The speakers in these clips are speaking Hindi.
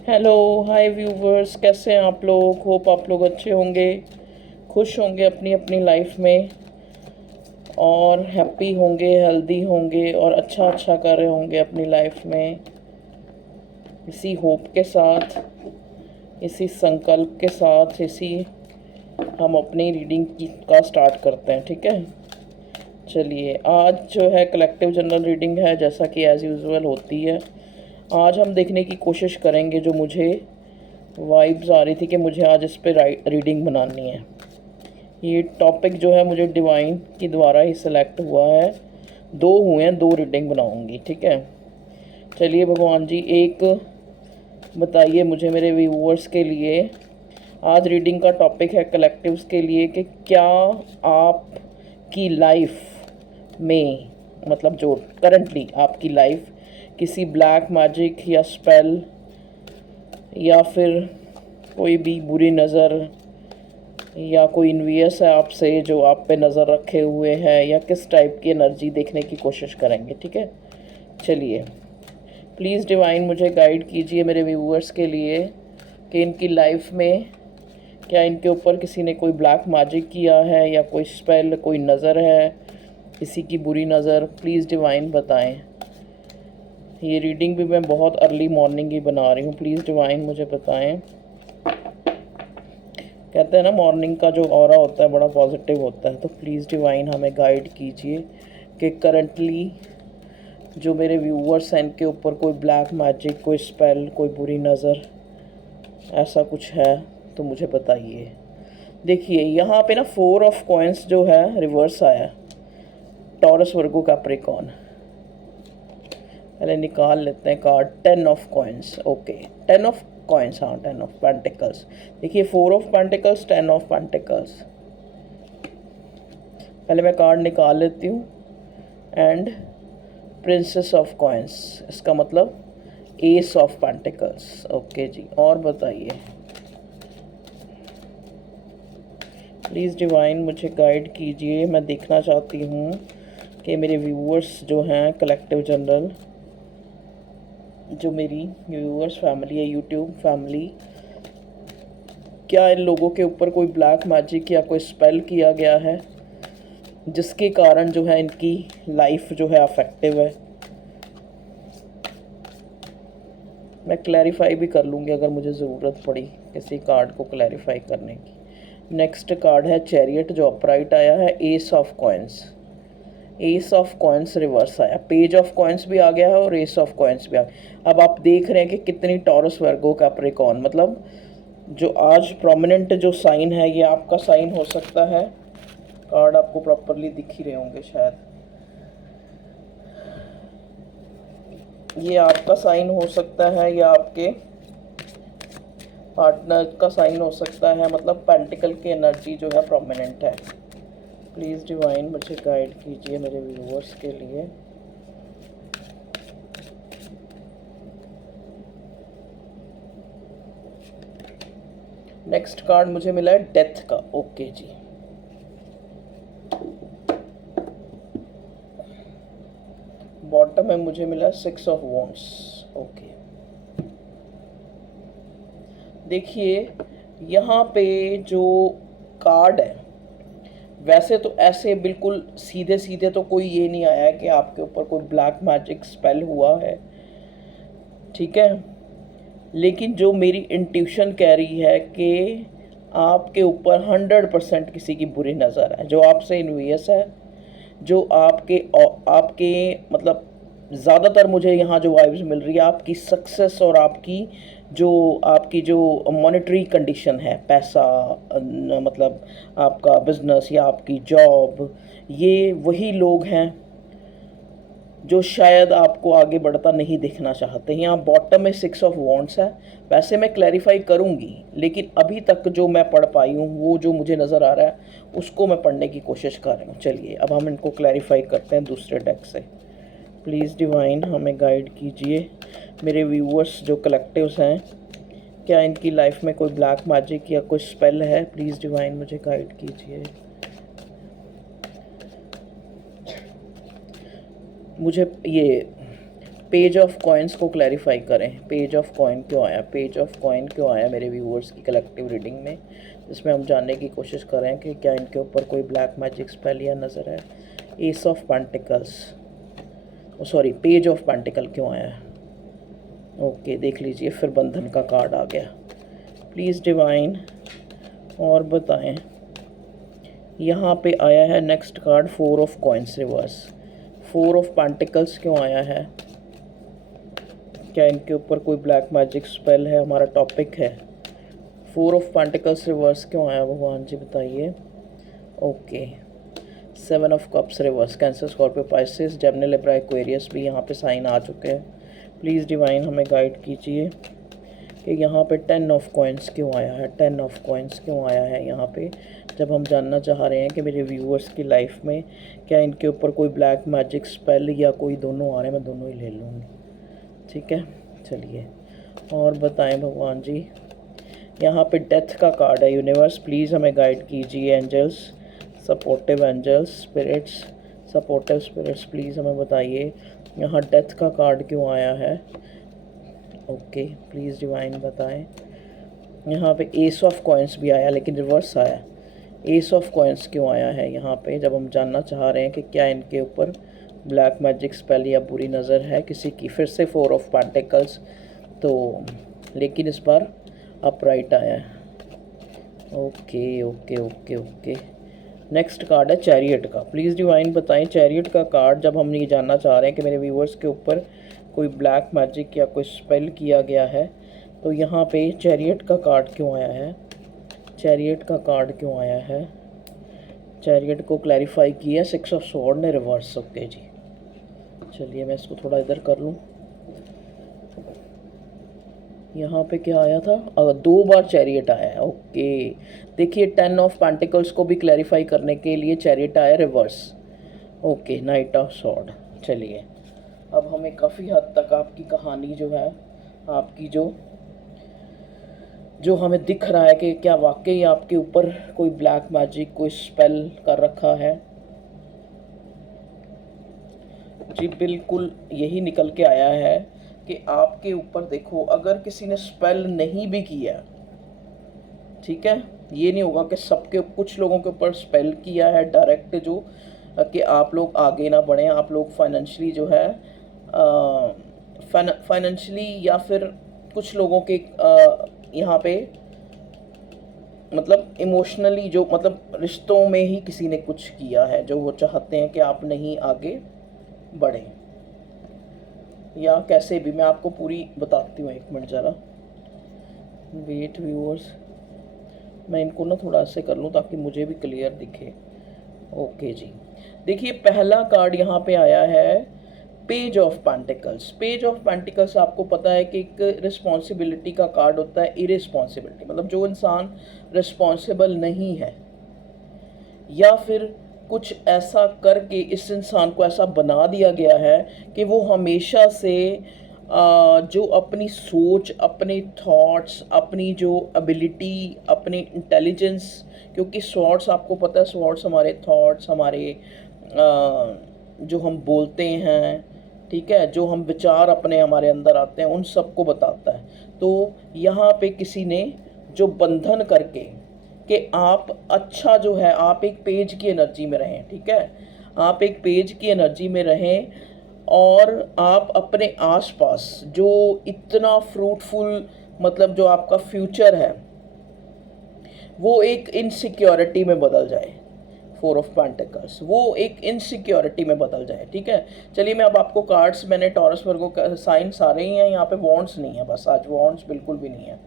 हेलो, हाय व्यूवर्स, कैसे हैं आप लोग। होप आप लोग अच्छे होंगे, खुश होंगे अपनी अपनी लाइफ में, और हैप्पी होंगे, हेल्दी होंगे, और अच्छा अच्छा कर रहे होंगे अपनी लाइफ में। इसी होप के साथ, इसी संकल्प के साथ, इसी हम अपनी रीडिंग की का स्टार्ट करते हैं। ठीक है, चलिए। आज जो है कलेक्टिव जनरल रीडिंग है, जैसा कि एज़ यूजुअल होती है। आज हम देखने की कोशिश करेंगे, जो मुझे वाइब्स आ रही थी कि मुझे आज इस पर रीडिंग बनानी है। ये टॉपिक जो है मुझे डिवाइन के द्वारा ही सिलेक्ट हुआ है। दो हुए हैं, दो रीडिंग बनाऊंगी। ठीक है, चलिए भगवान जी, एक बताइए मुझे, मेरे व्यूअर्स के लिए। आज रीडिंग का टॉपिक है कलेक्टिव्स के लिए कि क्या आपकी लाइफ में, मतलब जो करंटली आपकी लाइफ किसी ब्लैक मैजिक या स्पेल या फिर कोई भी बुरी नज़र या कोई इन्वियस है आपसे जो आप पे नज़र रखे हुए है, या किस टाइप की एनर्जी देखने की कोशिश करेंगे। ठीक है, चलिए। प्लीज़ डिवाइन मुझे गाइड कीजिए मेरे व्यूअर्स के लिए कि इनकी लाइफ में क्या इनके ऊपर किसी ने कोई ब्लैक मैजिक किया है, या कोई स्पेल, कोई नज़र है, किसी की बुरी नज़र। प्लीज़ डिवाइन बताएं। ये रीडिंग भी मैं बहुत अर्ली मॉर्निंग ही बना रही हूँ। प्लीज़ डिवाइन मुझे बताएं। कहते हैं ना, मॉर्निंग का जो ऑरा होता है बड़ा पॉजिटिव होता है। तो प्लीज़ डिवाइन हमें गाइड कीजिए कि करंटली जो मेरे व्यूअर्स हैं, इनके ऊपर कोई ब्लैक मैजिक, कोई स्पेल, कोई बुरी नज़र, ऐसा कुछ है तो मुझे बताइए। देखिए यहाँ पे ना 4 ऑफ कॉइन्स जो है रिवर्स आया। टॉरस, वर्गो, कैप्रिकॉर्न। पहले निकाल लेते हैं card. 10 of coins. Okay, 10 of coins, हाँ, 10 ऑफ पेंटिकल्स। देखिए 4 ऑफ पेंटिकल्स, 10 ऑफ पेंटिकल्स। पहले मैं कार्ड निकाल लेती हूँ। एंड प्रिंसेस ऑफ कॉइन्स, इसका मतलब एस ऑफ पेंटिकल्स। ओके जी, और बताइए। प्लीज़ डिवाइन मुझे गाइड कीजिए। मैं देखना चाहती हूँ कि मेरे व्यूअर्स जो हैं कलेक्टिव जनरल, जो मेरी व्यूअर्स फैमिली है, यूट्यूब फैमिली, क्या इन लोगों के ऊपर कोई ब्लैक मैजिक या कोई स्पेल किया गया है जिसके कारण जो है इनकी लाइफ जो है अफेक्टिव है। मैं क्लैरिफाई भी कर लूँगी अगर मुझे ज़रूरत पड़ी किसी कार्ड को क्लैरिफाई करने की। नेक्स्ट कार्ड है चैरियट, जो अपराइट आया है। S of coins, S of coins reverse आया। पेज ऑफ कॉइन्स भी आ गया है और एस ऑफ कॉइन्स भी आ गया। अब आप देख रहे हैं कि कितनी टॉरस, वर्गो, कैप्रिकॉर्न, मतलब जो आज प्रोमिनेंट जो साइन है, ये आपका साइन हो सकता है। कार्ड आपको प्रॉपरली दिख ही रहे होंगे शायद। ये आपका साइन हो सकता है या आपके पार्टनर का साइन हो सकता है, मतलब पेंटिकल की एनर्जी जो है प्रोमिनेंट है। प्लीज़ डिवाइन मुझे गाइड कीजिए मेरे व्यूअर्स के लिए। नेक्स्ट कार्ड मुझे मिला है डेथ का। ओके जी, बॉटम में मुझे मिला 6 ऑफ वॉन्ड्स। ओके, देखिए यहाँ पे जो कार्ड है, वैसे तो ऐसे बिल्कुल सीधे सीधे तो कोई ये नहीं आया है कि आपके ऊपर कोई ब्लैक मैजिक स्पेल हुआ है। ठीक है, लेकिन जो मेरी इंट्यूशन कह रही है कि आपके ऊपर 100% किसी की बुरी नज़र है, जो आपसे इन्वियस है, जो आपके आपके मतलब ज़्यादातर मुझे यहाँ जो वाइब्स मिल रही है आपकी सक्सेस और आपकी जो मॉनेटरी कंडीशन है, पैसा, मतलब आपका बिजनेस या आपकी जॉब, ये वही लोग हैं जो शायद आपको आगे बढ़ता नहीं देखना चाहते हैं। यहाँ बॉटम में 6 ऑफ वॉन्ड्स है। वैसे मैं क्लैरिफाई करूँगी, लेकिन अभी तक जो मैं पढ़ पाई हूँ, वो जो मुझे नज़र आ रहा है उसको मैं पढ़ने की कोशिश कर रही हूँ। चलिए अब हम इनको क्लैरिफाई करते हैं दूसरे डेक से। प्लीज़ डिवाइन हमें गाइड कीजिए। मेरे व्यूअर्स जो कलेक्टिव्स हैं, क्या इनकी लाइफ में कोई ब्लैक मैजिक या कोई स्पेल है? प्लीज़ डिवाइन मुझे गाइड कीजिए। मुझे ये पेज ऑफ कॉइन्स को क्लैरिफाई करें। पेज ऑफ कॉइन क्यों आया, पेज ऑफ कॉइन क्यों आया मेरे व्यूअर्स की कलेक्टिव रीडिंग में, जिसमें हम जानने की कोशिश कर रहे हैं कि क्या इनके ऊपर कोई ब्लैक मैजिक स्पेल या नज़र है। S of pentacles, sorry page of pentacle क्यों आया है। ओके देख लीजिए, फिर बंधन का कार्ड आ गया। प्लीज़ डिवाइन और बताएं। यहाँ पे आया है next card 4 of coins reverse. 4 of pentacles क्यों आया है, क्या इनके ऊपर कोई ब्लैक मैजिक स्पेल है, हमारा टॉपिक है। 4 ऑफ पेंटिकल्स रिवर्स क्यों आया भगवान जी बताइए। Okay 7 of cups reverse. Cancer, Scorpio, Pisces, Gemini, Libra, Aquarius भी यहाँ पे साइन आ चुके हैं। प्लीज़ डिवाइन हमें गाइड कीजिए कि यहाँ पे 10 ऑफ कॉइन्स क्यों आया है, 10 ऑफ कॉइन्स क्यों आया है यहाँ पे, जब हम जानना चाह रहे हैं कि मेरे व्यूअर्स की लाइफ में क्या इनके ऊपर कोई ब्लैक मैजिक स्पेल या कोई दोनों आ रहे हैं। मैं दोनों ही ले लूँगी, ठीक है। चलिए और बताएं भगवान जी। यहाँ पे डेथ का कार्ड है। यूनिवर्स प्लीज़ हमें गाइड कीजिए। Angels, supportive angels, spirits, supportive spirits please हमें बताइए यहाँ डेथ का कार्ड क्यों आया है। ओके प्लीज़ डिवाइन बताएं। यहाँ पे एस ऑफ कॉइन्स भी आया लेकिन रिवर्स आया। एस ऑफ कॉइन्स क्यों आया है यहाँ पे, जब हम जानना चाह रहे हैं कि क्या इनके ऊपर ब्लैक मैजिक स्पेल या बुरी नज़र है किसी की। फिर से 4 ऑफ पेंटिकल्स, तो लेकिन इस बार अपराइट आया है। Okay okay okay okay next card है चैरियट का। प्लीज़ डिवाइन बताएं चैरियट का कार्ड, जब हम ये जानना चाह रहे हैं कि मेरे व्यूवर्स के ऊपर कोई ब्लैक मैजिक या कोई स्पेल किया गया है, तो यहाँ पे चैरियट का कार्ड क्यों आया है, चैरियट का कार्ड क्यों आया है। चैरियट को क्लैरिफाई किया 6 ऑफ स्वॉर्ड ने रिवर्स। ओके जी, चलिए मैं इसको थोड़ा इधर कर लूँ। यहाँ पे क्या आया था, 2 बार चैरियट आया है। ओके देखिए 10 ऑफ पेंटिकल्स को भी क्लैरिफाई करने के लिए चैरियट आया reverse. Okay night of sword. चलिए अब हमें काफ़ी हद तक आपकी कहानी जो है, आपकी जो हमें दिख रहा है कि क्या वाकई आपके ऊपर कोई ब्लैक मैजिक, कोई स्पेल कर रखा है। जी बिल्कुल यही निकल के आया है कि आपके ऊपर देखो, अगर किसी ने स्पेल नहीं भी किया, ठीक है, ये नहीं होगा कि सबके, कुछ लोगों के ऊपर स्पेल किया है डायरेक्ट, जो कि आप लोग आगे ना बढ़ें, आप लोग फाइनेंशियली जो है फाइनेंशियली या फिर कुछ लोगों के यहाँ पे मतलब इमोशनली, जो मतलब रिश्तों में ही किसी ने कुछ किया है जो वो चाहते हैं कि आप नहीं आगे बढ़ें, या कैसे भी। मैं आपको पूरी बताती हूँ, 1 मिनट ज़रा वेट व्यूअर्स, मैं इनको ना थोड़ा ऐसे कर लूँ ताकि मुझे भी क्लियर दिखे। ओके जी, देखिए पहला कार्ड यहाँ पे आया है page of pentacles. Page of pentacles आपको पता है कि एक रिस्पॉन्सिबिलिटी का कार्ड होता है। इरिस्पॉन्सिबिलिटी मतलब जो इंसान रिस्पॉन्सिबल नहीं है, या फिर कुछ ऐसा करके इस इंसान को ऐसा बना दिया गया है कि वो हमेशा से जो अपनी सोच, अपने थॉट्स, अपनी जो एबिलिटी, अपनी इंटेलिजेंस, क्योंकि स्वॉर्ड्स आपको पता है, स्वॉर्ड्स हमारे थॉट्स, हमारे जो हम बोलते हैं, ठीक है, जो हम विचार अपने हमारे अंदर आते हैं, उन सब को बताता है। तो यहाँ पे किसी ने जो बंधन करके कि आप अच्छा जो है, आप एक पेज की एनर्जी में रहें, ठीक है, आप एक पेज की एनर्जी में रहें, और आप अपने आसपास जो इतना फ्रूटफुल मतलब जो आपका फ्यूचर है वो एक इनसिक्योरिटी में बदल जाए। 4 ऑफ पेंटिकल्स वो एक इनसिक्योरिटी में बदल जाए, ठीक है। चलिए मैं अब आपको कार्ड्स, मैंने टॉरस वर्गो साइन सारे ही हैं, यहाँ पे वॉन्ड्स नहीं है, बस आज वॉन्ड्स बिल्कुल भी नहीं है,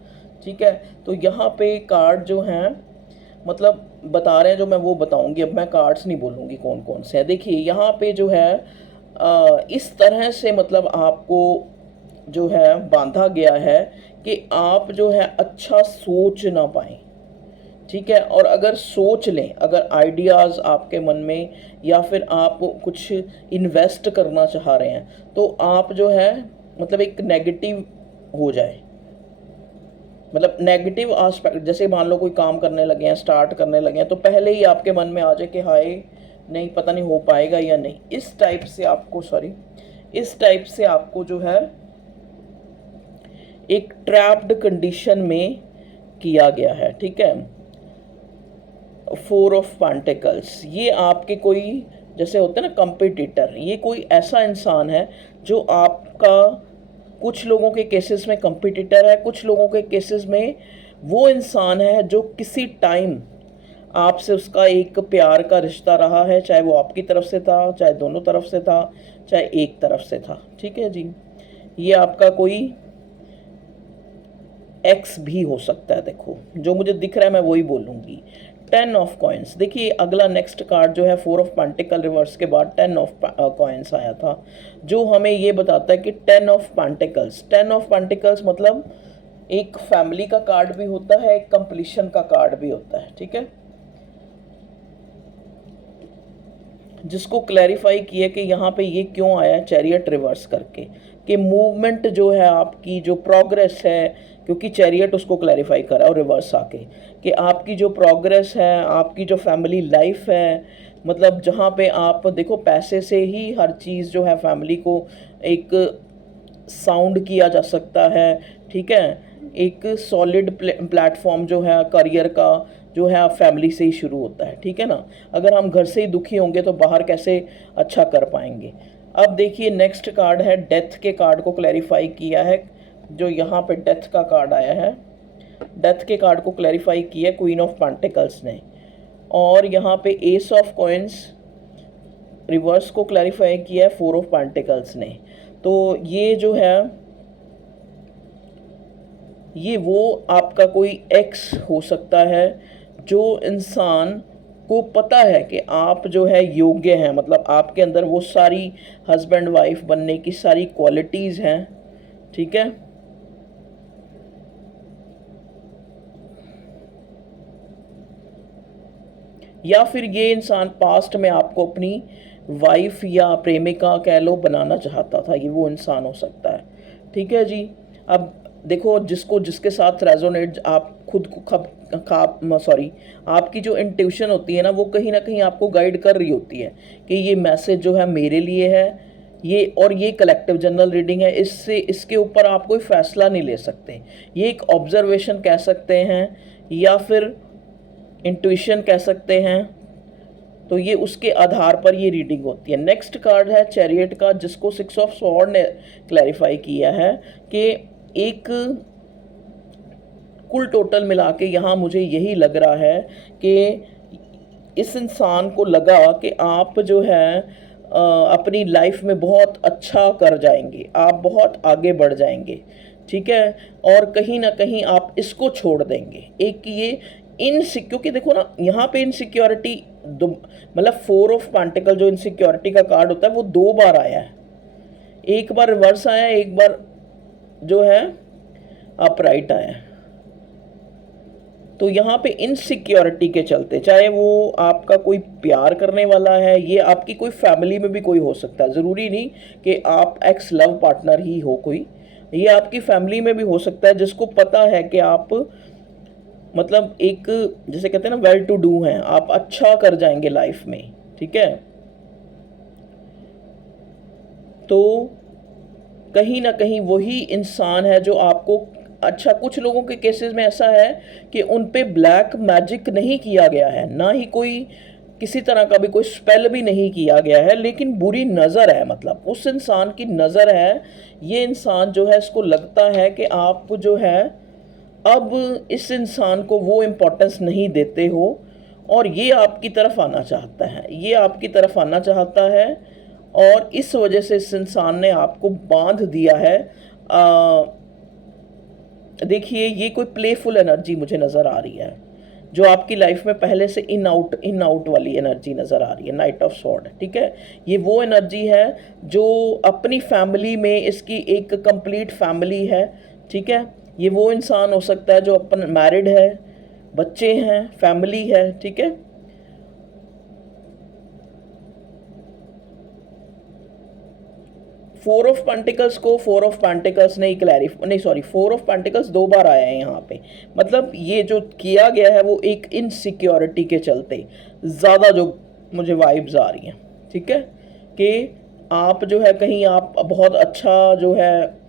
ठीक है। तो यहाँ पे कार्ड जो हैं मतलब बता रहे हैं, जो मैं वो बताऊंगी, अब मैं कार्ड्स नहीं बोलूँगी कौन कौन से हैं। देखिए यहाँ पे जो है इस तरह से मतलब आपको जो है बांधा गया है कि आप जो है अच्छा सोच ना पाएँ, ठीक है। और अगर सोच लें, अगर आइडियाज़ आपके मन में, या फिर आप कुछ इन्वेस्ट करना चाह रहे हैं, तो आप जो है मतलब एक नेगेटिव हो जाए, मतलब नेगेटिव एस्पेक्ट, जैसे मान लो कोई काम करने लगे हैं, स्टार्ट करने लगे हैं, तो पहले ही आपके मन में आ जाए कि हाय नहीं, पता नहीं हो पाएगा या नहीं, इस टाइप से आपको इस टाइप से आपको जो है एक ट्रैप्ड कंडीशन में किया गया है, ठीक है। 4 ऑफ पेंटिकल्स, ये आपके कोई जैसे होते हैं ना कंपटीटर, ये कोई ऐसा इंसान है जो आपका कुछ लोगों के केसेस में कंपटीटर है, कुछ लोगों के केसेस में वो इंसान है जो किसी टाइम आपसे उसका एक प्यार का रिश्ता रहा है, चाहे वो आपकी तरफ से था, चाहे दोनों तरफ से था, चाहे एक तरफ से था, ठीक है जी। ये आपका कोई एक्स भी हो सकता है, देखो जो मुझे दिख रहा है मैं वही बोलूँगी। 10 ऑफ कॉइन्स, देखिए अगला नेक्स्ट कार्ड जो है 4 ऑफ पेंटिकल रिवर्स के बाद 10 ऑफ कॉइन्स आया था, जो हमें ये बताता है कि 10 ऑफ पेंटिकल्स, 10 ऑफ पेंटिकल्स मतलब एक फैमिली का कार्ड भी होता है, एक कंप्लीशन का कार्ड भी होता है, ठीक है। जिसको क्लैरिफाई किया कि यहाँ पे ये क्यों आया है चैरियट रिवर्स करके, कि मूवमेंट जो है आपकी, जो प्रोग्रेस है, क्योंकि चैरियट उसको क्लैरिफाई करा और रिवर्स आके कि आपकी जो प्रोग्रेस है, आपकी जो फैमिली लाइफ है, मतलब जहाँ पे आप देखो पैसे से ही हर चीज़ जो है फैमिली को एक साउंड किया जा सकता है, ठीक है। एक सॉलिड प्लेटफॉर्म जो है करियर का जो है आप फैमिली से ही शुरू होता है, ठीक है ना। अगर हम घर से ही दुखी होंगे तो बाहर कैसे अच्छा कर पाएंगे। अब देखिए नेक्स्ट कार्ड है, डेथ के कार्ड को क्लैरिफाई किया है, जो यहाँ पे डेथ का कार्ड आया है, डेथ के कार्ड को क्लैरिफाई किया है क्वीन ऑफ पेंटिकल्स ने, और यहाँ पे एस ऑफ कॉइन्स रिवर्स को क्लैरिफाई किया है 4 ऑफ पेंटिकल्स ने। तो ये जो है ये वो आपका कोई एक्स हो सकता है जो इंसान को पता है कि आप जो है योग्य हैं, मतलब आपके अंदर वो सारी हस्बैंड वाइफ बनने की सारी क्वालिटीज़ हैं, ठीक है। या फिर ये इंसान पास्ट में आपको अपनी वाइफ या प्रेमिका कह लो बनाना चाहता था, ये वो इंसान हो सकता है, ठीक है जी। अब देखो जिसको जिसके साथ रेजोनेट, आप खुद को सॉरी आपकी जो इंट्यूशन होती है ना, वो कहीं ना कहीं आपको गाइड कर रही होती है कि ये मैसेज जो है मेरे लिए है, ये और ये कलेक्टिव जनरल रीडिंग है, इससे इसके ऊपर आप कोई फैसला नहीं ले सकते। ये एक ऑब्जर्वेशन कह सकते हैं या फिर इंट्यूशन कह सकते हैं, तो ये उसके आधार पर ये रीडिंग होती है। नेक्स्ट कार्ड है चैरियट का, जिसको 6 ऑफ स्वॉर्ड ने क्लैरिफाई किया है कि एक कुल टोटल मिला के यहाँ मुझे यही लग रहा है कि इस इंसान को लगा कि आप जो है अपनी लाइफ में बहुत अच्छा कर जाएंगे, आप बहुत आगे बढ़ जाएंगे, ठीक है। और कहीं ना कहीं आप इसको छोड़ देंगे, एक ये क्योंकि देखो ना यहाँ पे इनसिक्योरिटी मतलब 4 ऑफ पेंटिकल जो इनसिक्योरिटी का कार्ड होता है वो 2 बार आया है, एक बार रिवर्स आया, एक बार जो है अपराइट आया। तो यहाँ पे इनसिक्योरिटी के चलते, चाहे वो आपका कोई प्यार करने वाला है, ये आपकी कोई फैमिली में भी कोई हो सकता है, ज़रूरी नहीं कि आप एक्स लव पार्टनर ही हो कोई, ये आपकी फैमिली में भी हो सकता है, जिसको पता है कि आप मतलब एक जैसे कहते हैं ना वेल टू डू हैं, आप अच्छा कर जाएंगे लाइफ में, ठीक है। तो कहीं ना कहीं वही इंसान है जो आपको अच्छा, कुछ लोगों के केसेस में ऐसा है कि उन पे ब्लैक मैजिक नहीं किया गया है, ना ही कोई किसी तरह का भी कोई स्पेल भी नहीं किया गया है, लेकिन बुरी नज़र है, मतलब उस इंसान की नज़र है। ये इंसान जो है इसको लगता है कि आप जो है अब इस इंसान को वो इम्पोर्टेंस नहीं देते हो, और ये आपकी तरफ आना चाहता है, ये आपकी तरफ आना चाहता है, और इस वजह से इस इंसान ने आपको बांध दिया है। देखिए ये कोई प्लेफुल एनर्जी मुझे नज़र आ रही है, जो आपकी लाइफ में पहले से इन आउट वाली एनर्जी नज़र आ रही है, नाइट ऑफ स्वॉर्ड, ठीक है। ये वो एनर्जी है जो अपनी फैमिली में, इसकी एक कंप्लीट फैमिली है, ठीक है। ये वो इंसान हो सकता है जो अपन मैरिड है, बच्चे हैं, फैमिली है, ठीक है। फोर ऑफ पेंटिकल्स को 4 ऑफ पेंटिकल्स ने नहीं सॉरी 4 ऑफ पेंटिकल्स 2 बार आया है यहाँ पे, मतलब ये जो किया गया है वो एक इनसिक्योरिटी के चलते ज़्यादा जो मुझे वाइब्स आ रही हैं, ठीक है, कि आप जो है कहीं आप बहुत अच्छा जो है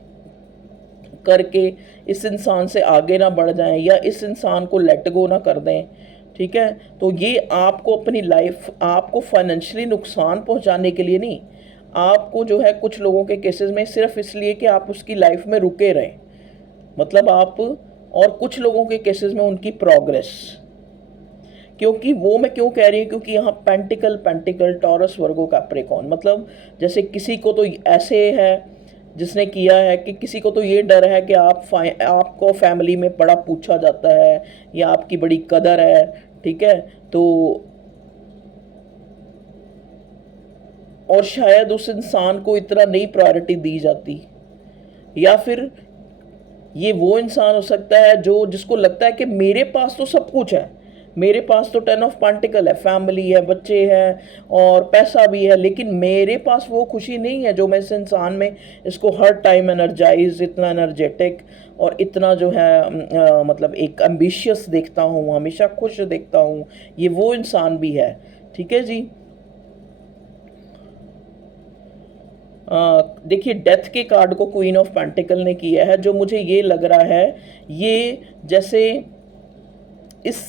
करके इस इंसान से आगे ना बढ़ जाएं या इस इंसान को लेट गो ना कर दें, ठीक है। तो ये आपको अपनी लाइफ, आपको फाइनेंशियली नुकसान पहुंचाने के लिए नहीं, आपको जो है कुछ लोगों के केसेस में सिर्फ इसलिए कि आप उसकी लाइफ में रुके रहें, मतलब आप, और कुछ लोगों के केसेस में उनकी प्रोग्रेस। क्योंकि वो मैं क्यों कह रही हूँ, क्योंकि यहाँ pentacle pentacle Taurus Virgo Capricorn, मतलब जैसे किसी को तो ऐसे है जिसने किया है कि किसी को तो ये डर है कि आपको फैमिली में बड़ा पूछा जाता है या आपकी बड़ी कदर है, ठीक है। तो और शायद उस इंसान को इतना नहीं प्रायोरिटी दी जाती, या फिर ये वो इंसान हो सकता है जो जिसको लगता है कि मेरे पास तो सब कुछ है, मेरे पास तो 10 ऑफ पेंटिकल है, फैमिली है, बच्चे हैं और पैसा भी है, लेकिन मेरे पास वो खुशी नहीं है जो मैं इस इंसान में इसको हर टाइम एनर्जाइज, इतना एनर्जेटिक और इतना जो है मतलब एक एम्बिशियस देखता हूँ, हमेशा खुश देखता हूँ। ये वो इंसान भी है, ठीक है जी। देखिए डेथ के कार्ड को क्वीन ऑफ पेंटिकल ने किया है, जो मुझे ये लग रहा है ये जैसे इस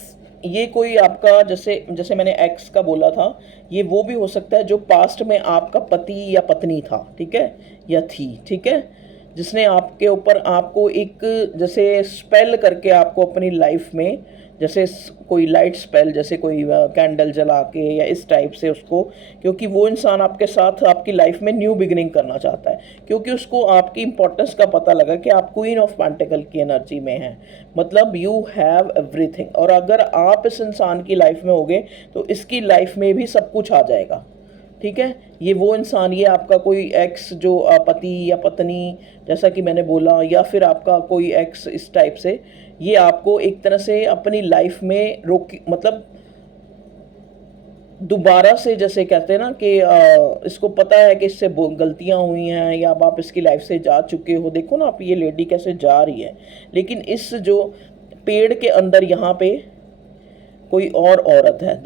ये कोई आपका, जैसे जैसे मैंने एक्स का बोला था, ये वो भी हो सकता है जो पास्ट में आपका पति या पत्नी था, ठीक है, या थी, ठीक है, जिसने आपके ऊपर आपको एक जैसे स्पेल करके आपको अपनी लाइफ में, जैसे कोई लाइट स्पेल, जैसे कोई कैंडल जला के या इस टाइप से उसको, क्योंकि वो इंसान आपके साथ आपकी लाइफ में न्यू बिगिनिंग करना चाहता है, क्योंकि उसको आपकी इंपॉर्टेंस का पता लगा कि आप क्वीन ऑफ पेंटिकल की एनर्जी में हैं, मतलब यू हैव एवरीथिंग। और अगर आप इस इंसान की लाइफ में होगे तो इसकी लाइफ में भी सब कुछ आ जाएगा, ठीक है। ये वो इंसान, ये आपका कोई एक्स जो पति या पत्नी, जैसा कि मैंने बोला, या फिर आपका कोई एक्स इस टाइप से, ये आपको एक तरह से अपनी लाइफ में रोक, मतलब दोबारा से, जैसे कहते हैं ना कि इसको पता है कि इससे गलतियां हुई हैं या अब आप इसकी लाइफ से जा चुके हो। देखो ना आप, ये लेडी कैसे जा रही है, लेकिन इस जो पेड़ के अंदर यहाँ पे कोई और औरत है,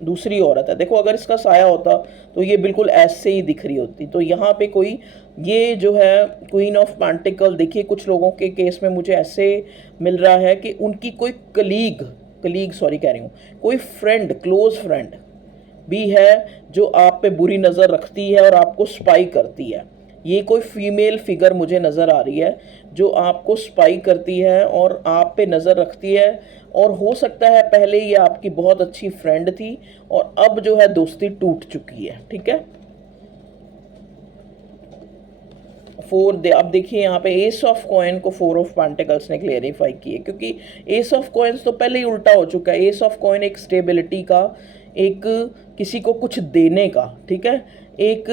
दूसरी औरत है। देखो अगर इसका साया होता तो ये बिल्कुल ऐसे ही दिख रही होती। तो यहाँ पे कोई, ये जो है क्वीन ऑफ पेंटिकल, देखिए कुछ लोगों के केस में मुझे ऐसे मिल रहा है कि उनकी कोई कलीग सॉरी कह रही हूँ, कोई फ्रेंड, क्लोज फ्रेंड भी है जो आप पे बुरी नज़र रखती है और आपको स्पाई करती है। ये कोई फीमेल फिगर मुझे नज़र आ रही है जो आपको स्पाई करती है और आप पे नज़र रखती है, और हो सकता है पहले ये आपकी बहुत अच्छी फ्रेंड थी और अब जो है दोस्ती टूट चुकी है, ठीक है। अब देखिए यहाँ पे एस ऑफ कॉइन को 4 ऑफ पेंटिकल्स ने क्लेरिफाई किए, क्योंकि एस ऑफ कॉइन्स तो पहले ही उल्टा हो चुका है। एस ऑफ कॉइन एक स्टेबिलिटी का, एक किसी को कुछ देने का, ठीक है, एक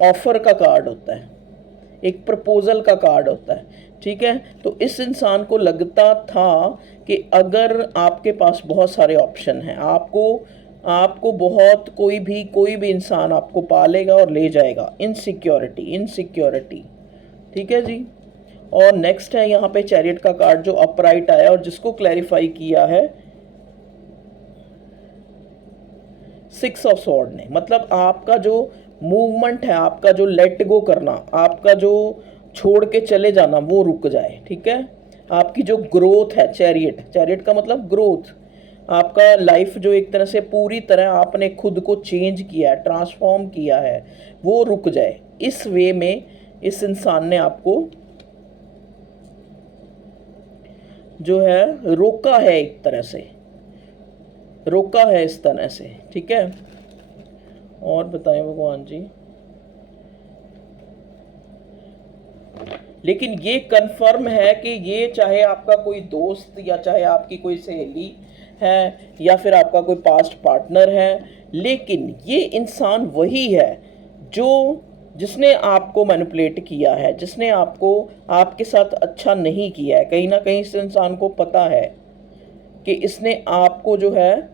ऑफर का कार्ड होता है, एक प्रपोजल का कार्ड होता है, ठीक है। तो इस इंसान को लगता था कि अगर आपके पास बहुत सारे ऑप्शन हैं, आपको बहुत, कोई भी इंसान आपको पालेगा और ले जाएगा, इनसिक्योरिटी, ठीक है जी। और नेक्स्ट है यहाँ पे चैरियट का कार्ड जो अपराइट आया और जिसको क्लैरिफाई किया है 6 ऑफ स्वॉर्ड ने, मतलब आपका जो मूवमेंट है, आपका जो लेट गो करना, आपका जो छोड़ के चले जाना, वो रुक जाए, ठीक है। आपकी जो ग्रोथ है, चैरियट का मतलब ग्रोथ, आपका लाइफ जो एक तरह से पूरी तरह आपने खुद को चेंज किया है, ट्रांसफॉर्म किया है, वो रुक जाए। इस वे में इस इंसान ने आपको जो है रोका है, एक तरह से रोका है इस तरह से, ठीक है। और बताएं भगवान जी, लेकिन ये कंफर्म है कि ये चाहे आपका कोई दोस्त या चाहे आपकी कोई सहेली है या फिर आपका कोई पास्ट पार्टनर है, लेकिन ये इंसान वही है जो जिसने आपको मैनिपुलेट किया है, जिसने आपको आपके साथ अच्छा नहीं किया है। कहीं ना कहीं इस इंसान को पता है कि इसने आपको जो है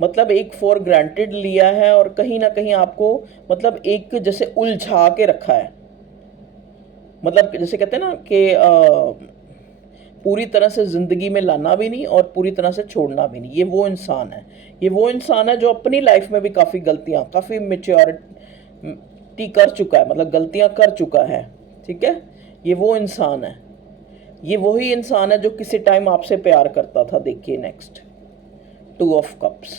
मतलब एक फॉर ग्रांटेड लिया है और कहीं ना कहीं आपको मतलब एक जैसे उलझा के रखा है, मतलब जैसे कहते हैं ना कि पूरी तरह से ज़िंदगी में लाना भी नहीं और पूरी तरह से छोड़ना भी नहीं। ये वो इंसान है जो अपनी लाइफ में भी काफ़ी गलतियाँ, काफ़ी मिस्टेक कर चुका है, मतलब गलतियां कर चुका है, ठीक है। ये वो इंसान है, ये वही इंसान है जो किसी टाइम आपसे प्यार करता था। देखिए नेक्स्ट 2 ऑफ कप्स,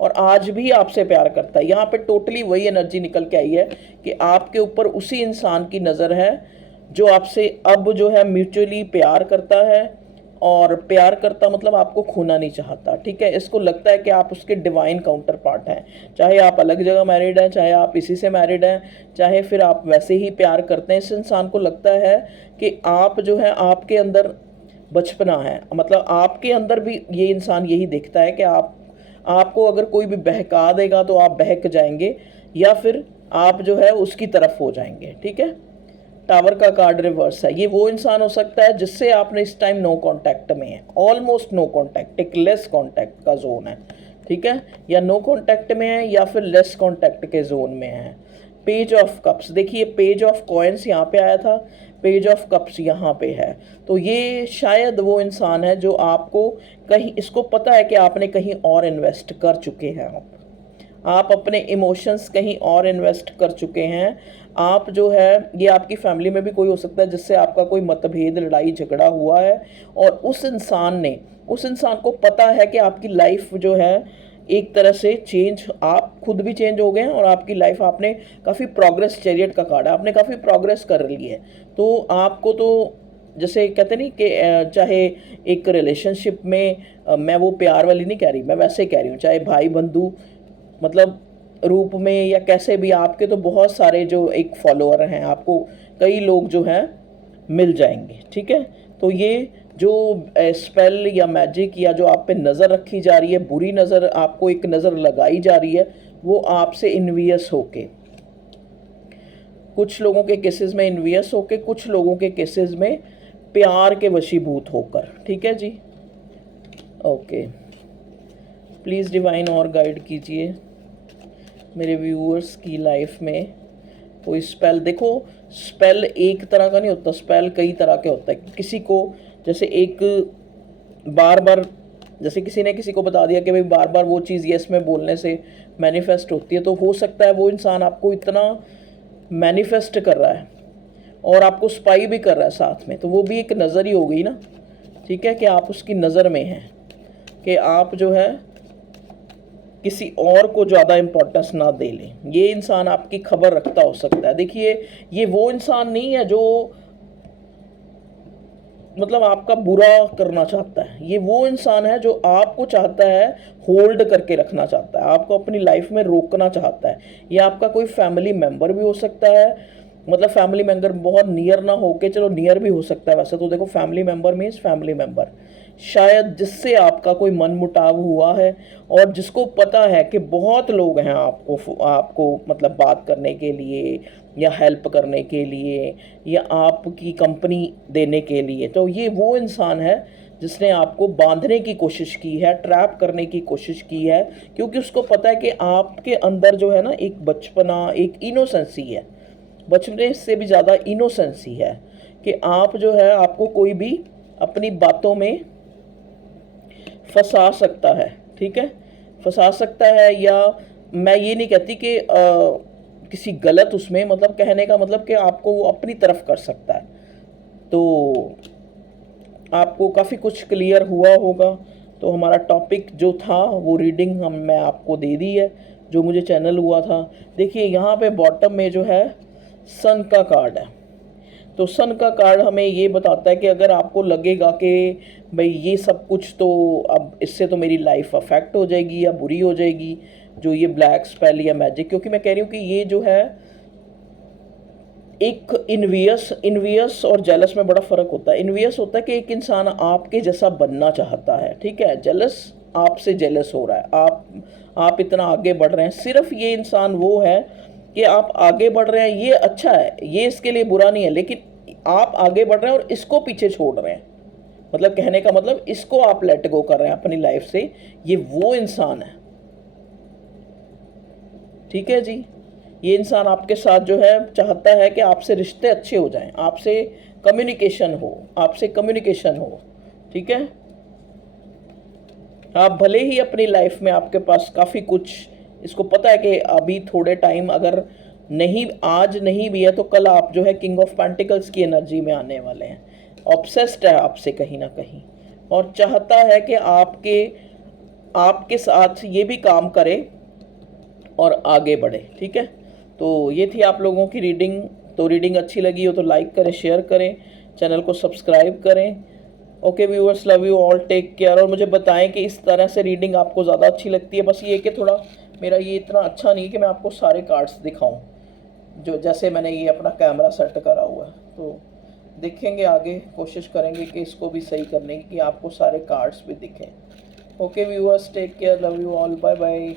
और आज भी आपसे प्यार करता है। यहाँ पे टोटली वही एनर्जी निकल के आई है कि आपके ऊपर उसी इंसान की नज़र है जो आपसे अब जो है म्यूचुअली प्यार करता है, और प्यार करता मतलब आपको खोना नहीं चाहता, ठीक है। इसको लगता है कि आप उसके डिवाइन काउंटर पार्ट हैं, चाहे आप अलग जगह मैरिड हैं, चाहे आप इसी से मैरिड हैं, चाहे फिर आप वैसे ही प्यार करते हैं। इस इंसान को लगता है कि आप जो है, आपके अंदर बचपना है, मतलब आपके अंदर भी ये इंसान यही देखता है कि आपको अगर कोई भी बहका देगा तो आप बहक जाएंगे, या फिर आप जो है उसकी तरफ हो जाएंगे, ठीक है। टावर का कार्ड रिवर्स है। ये वो इंसान हो सकता है जिससे आपने इस टाइम नो कांटेक्ट में है, ऑलमोस्ट नो कांटेक्ट, एक लेस कांटेक्ट का जोन है, ठीक है, या नो कांटेक्ट में है या फिर लेस कांटेक्ट के जोन में है। पेज ऑफ कप्स, देखिए पेज ऑफ कॉइन्स यहाँ पे आया था, पेज ऑफ कप्स यहाँ पे है। तो ये शायद वो इंसान है जो आपको कहीं, इसको पता है कि आपने कहीं और इन्वेस्ट कर चुके हैं, आप अपने इमोशंस कहीं और इन्वेस्ट कर चुके हैं। आप जो है, ये आपकी फैमिली में भी कोई हो सकता है जिससे आपका कोई मतभेद, लड़ाई झगड़ा हुआ है, और उस इंसान को पता है कि आपकी लाइफ जो है एक तरह से चेंज, आप खुद भी चेंज हो गए हैं, और आपकी लाइफ, आपने काफ़ी प्रोग्रेस, चैरियट का कार्ड है, आपने काफ़ी प्रोग्रेस कर ली है। तो आपको तो जैसे कहते नहीं कि चाहे एक रिलेशनशिप में, मैं वो प्यार वाली नहीं कह रही, मैं वैसे कह रही हूँ, चाहे भाई बंधु मतलब रूप में या कैसे भी, आपके तो बहुत सारे जो एक फॉलोअर हैं, आपको कई लोग जो हैं मिल जाएंगे, ठीक है। तो ये जो स्पेल या मैजिक या जो आप पे नज़र रखी जा रही है, बुरी नज़र, आपको एक नज़र लगाई जा रही है, वो आपसे इन्वियस होके, कुछ लोगों के केसेस में इन्वियस होके, कुछ लोगों के केसेस में प्यार के वशीभूत होकर, ठीक है जी। ओके, प्लीज़ डिवाइन और गाइड कीजिए मेरे व्यूअर्स की लाइफ में कोई स्पेल। देखो स्पेल एक तरह का नहीं होता, स्पेल कई तरह के होता है। किसी को जैसे एक बार बार, जैसे किसी ने किसी को बता दिया कि भाई बार बार वो चीज़ यस में बोलने से मैनिफेस्ट होती है, तो हो सकता है वो इंसान आपको इतना मैनिफेस्ट कर रहा है और आपको स्पाई भी कर रहा है साथ में, तो वो भी एक नज़र ही हो गई ना, ठीक है, कि आप उसकी नज़र में हैं, कि आप जो है किसी और को ज़्यादा इम्पोर्टेंस ना दे लें। ये इंसान आपकी खबर रखता हो सकता है। देखिए ये वो इंसान नहीं है जो मतलब आपका बुरा करना चाहता है, ये वो इंसान है जो आपको चाहता है होल्ड करके रखना चाहता है, आपको अपनी लाइफ में रोकना चाहता है। ये आपका कोई फैमिली मेम्बर भी हो सकता है, मतलब फैमिली मेम्बर बहुत नियर ना होके, चलो नियर भी हो सकता है वैसे तो। देखो family member means family member, शायद जिससे आपका कोई मनमुटाव हुआ है, और जिसको पता है कि बहुत लोग हैं आपको मतलब बात करने के लिए या हेल्प करने के लिए या आपकी कंपनी देने के लिए। तो ये वो इंसान है जिसने आपको बांधने की कोशिश की है, ट्रैप करने की कोशिश की है, क्योंकि उसको पता है कि आपके अंदर जो है ना एक बचपना, एक इनोसेंसी है, बचपने से भी ज़्यादा इनोसेंसी है, कि आप जो है, आपको कोई भी अपनी बातों में फंसा सकता है, ठीक है, फंसा सकता है। या मैं ये नहीं कहती कि किसी गलत उसमें, मतलब कहने का मतलब कि आपको वो अपनी तरफ कर सकता है। तो आपको काफ़ी कुछ क्लियर हुआ होगा। तो हमारा टॉपिक जो था वो रीडिंग मैं आपको दे दी है, जो मुझे चैनल हुआ था। देखिए यहाँ पे बॉटम में जो है सन का कार्ड है, तो सन का कार्ड हमें ये बताता है कि अगर आपको लगेगा कि भाई ये सब कुछ तो अब इससे तो मेरी लाइफ अफेक्ट हो जाएगी या बुरी हो जाएगी, जो ये ब्लैक स्पेल या मैजिक, क्योंकि मैं कह रही हूँ कि ये जो है एक इन्वियस और जेलस में बड़ा फ़र्क होता है। इन्वियस होता है कि एक इंसान आपके जैसा बनना चाहता है, ठीक है, जेलस आपसे जेलस हो रहा है, आप इतना आगे बढ़ रहे हैं। सिर्फ ये इंसान वो है कि आप आगे बढ़ रहे हैं, ये अच्छा है, ये इसके लिए बुरा नहीं है, लेकिन आप आगे बढ़ रहे हैं और इसको पीछे छोड़ रहे हैं, मतलब कहने का मतलब इसको आप लेट गो कर रहे हैं अपनी लाइफ से। ये वो इंसान है, ठीक है जी। ये इंसान आपके साथ जो है चाहता है कि आपसे रिश्ते अच्छे हो जाएं, आपसे कम्युनिकेशन हो, ठीक है। आप भले ही अपनी लाइफ में आपके पास काफ़ी कुछ, इसको पता है कि अभी थोड़े टाइम अगर नहीं, आज नहीं भी है तो कल आप जो है किंग ऑफ पेंटिकल्स की एनर्जी में आने वाले हैं। ऑब्सेस्ड है आपसे कहीं ना कहीं, और चाहता है कि आपके आपके साथ ये भी काम करे और आगे बढ़े। ठीक है, तो ये थी आप लोगों की रीडिंग। तो रीडिंग अच्छी लगी हो तो लाइक करें, शेयर करें, चैनल को सब्सक्राइब करें। Okay viewers, love you all, take care. और मुझे बताएं कि इस तरह से रीडिंग आपको ज़्यादा अच्छी लगती है। बस ये कि थोड़ा मेरा ये इतना अच्छा नहीं है कि मैं आपको सारे कार्ड्स दिखाऊं, जो जैसे मैंने ये अपना कैमरा सेट करा हुआ है। तो देखेंगे आगे, कोशिश करेंगे कि इसको भी सही करने की, कि आपको सारे कार्ड्स भी दिखें। Okay viewers, take care, love you all, bye bye.